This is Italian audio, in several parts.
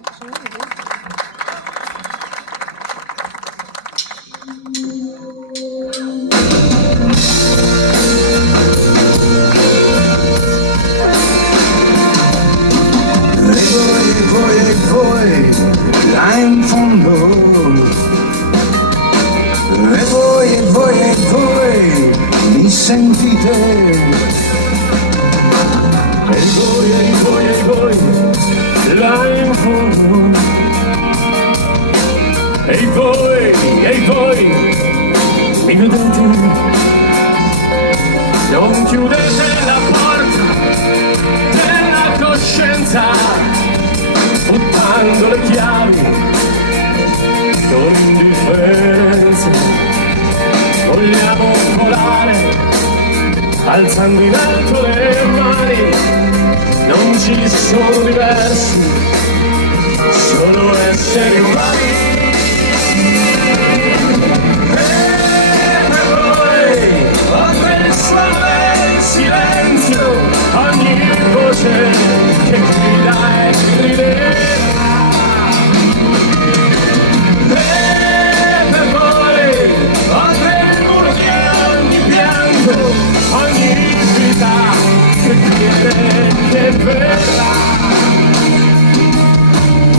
E voi, là in fondo. E voi, mi sentite? E voi, là in fondo. E voi, mi vedete? Non chiudete la porta della coscienza, buttando le chiavi con indifferenza. Vogliamo volare, alzando in alto le mani, non ci sono diversi, solo esseri umani. E per voi, oltre il suono del silenzio, ogni voce che grida e gridera. E per voi, oltre il muro di ogni pianto, ogni vita che viene e che verrà.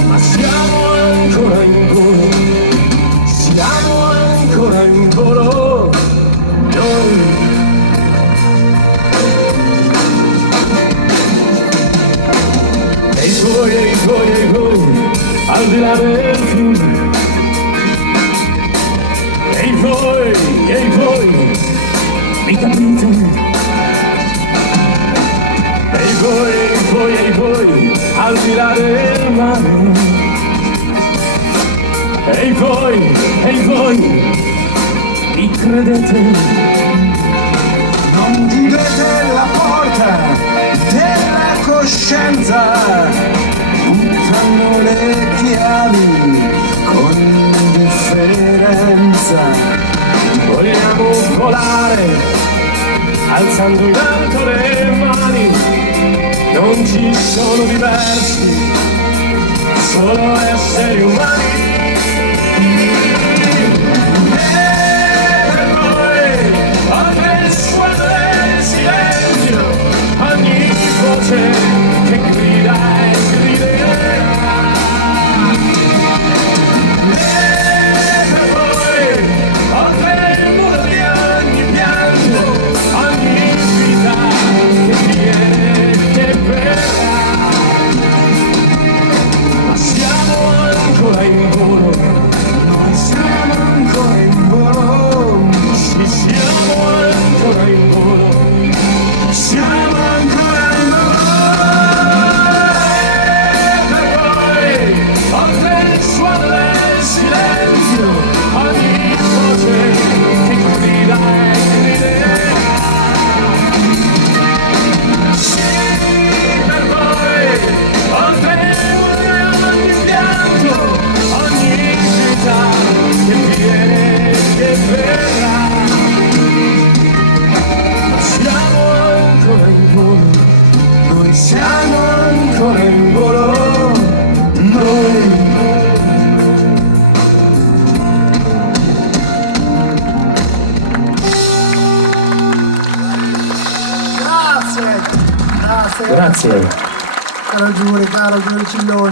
Ma siamo ancora in volo, siamo ancora in volo, noi. E voi, al di là del fiume. E voi, mi capite? E voi, al di là del mare. E voi, mi credete? Non chiudete la porta della coscienza, buttano le chiavi con indifferenza. Vogliamo volare, alzando in alto le mani, non ci sono diversi, solo esseri umani. E per voi, oltre il suono del silenzio, ogni voce che grida e griderà. E per voi, oltre il muro di ogni pianto, ogni vita che viene e che verrà. Ma siamo ancora in volo, noi siamo ancora in volo, sì, siamo ancora in volo, siamo ancora in volo. E per voi, oltre il suono del silenzio, ogni voce che grida e griderà. Sì, per voi, oltre il muro di ogni pianto, ogni vita che viene e che verrà. Ma siamo ancora in volo, noi siamo ancora in volo, noi. Grazie. Grazie. Caro Giuri Cilloni.